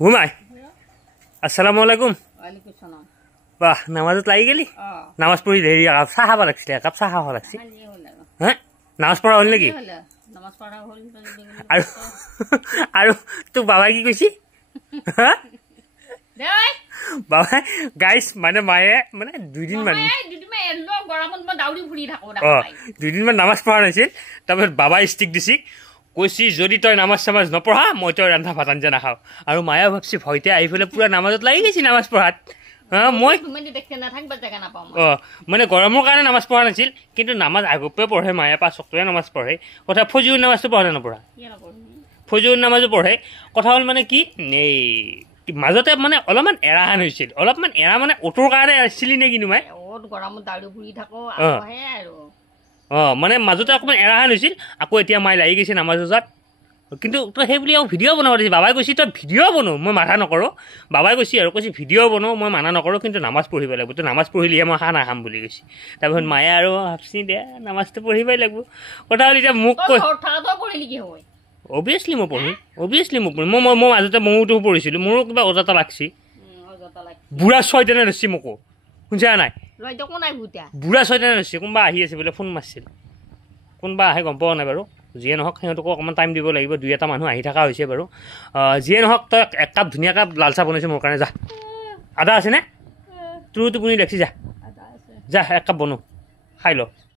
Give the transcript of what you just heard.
ঘুমাই আসসালামুআলাইকুম ওয়ালাইকুম সালাম বাহ নামাজত লাগি গেলি নামাজ পড়ি হেৰি চাহ খাব লাগিছিলে একাপ চাহ খাব লাগিছিল হা নামাজ পঢ়া হ'ল নেকি নামাজ পঢ়া হ'ল আৰু আৰু তোক বাবাই কি কৈছি হা বাবা গাইস মানে মায়ে মানে দুদিন মান দুদিন মান নামাজ পঢ়া নাছিল তাৰপিছত বাবাই ষ্টিক দিছি কৈছি যদি তই নামাজ চামাজ নপঢ়া মই তই ৰন্ধা ভাত আঞ্জা নাখাওঁ আৰু মায়ে ভাবছি ভয়তে আহি পেলাই পুৰা নামাজত লাগি গৈছি নামাজ পঢ়াত মই মানে গৰমৰ কাৰণে নামাজ পঢ়া নাছিল কিন্তু নামাজ আগপে পঢ়ে মায়ে 5 ওয়াক্তয়ে নামাজ পঢ়ে কথা ফজুৰ নামাজটো পঢ়ে নপঢ়া ফজুৰ নামাজো পঢ়ে কথা হ'ল মানে কি এই মাজতে মানে অলপমান এৰাহান হৈছিল অলপমান এৰা মানে অটোৰ কাৰণে আছিল নে কিনো মাই গৰমত দাউৰি ফুৰি থাকো আৰু মানে মাজতে অকণমান এৰাহান হৈছিল আকৌ এতিয়া মাই লাগি গৈছে নামাজ বজাত কিন্তু তই সেই বুলি ভিডিঅ' বনাব দিছে বাবাই কৈছে তই ভিডিঅ' বনো মই মাথা নকৰোঁ বাবাই কৈছে আৰু কৈছে ভিডিঅ' বনাওঁ মই মানা নকৰোঁ কিন্তু নামাজ পঢ়িব লাগিব তই নামাজ পঢ়িলেহে মই খানা খাম বুলি কৈছে তাৰপিছত মায়ে আৰু ভাবছি দে নামাজটো পঢ়িবই লাগিব কথা হ'ল এতিয়া মোক কৈ অভিয়াছলি মই পঢ়িম মই মাজতে ময়োতো পঢ়িছিলোঁ মোৰো কিবা অজাতা লাগছি বুঢ়া ছয়জনে ধৰিছি মোকো শুনছা নাই বুঢ়া ছয়জনে ধৰিছি কোনোবা আহি আছে বোলে ফোন মাৰিছিল কোনোবা আহে গম পোৱা নাই বাৰু যিয়ে নহওক সিহঁতকো অকণমান টাইম দিব লাগিব 2-এটা মানুহ আহি থকা হৈছে বাৰু যিয়ে নহওক তই এক কাপ ধুনীয়া কাপ লাল চাহ বনাইছে মোৰ কাৰণে যা আদা আছেনে তোৰ টোপনি লাগিছে যা এক কাপ বনো খাই ল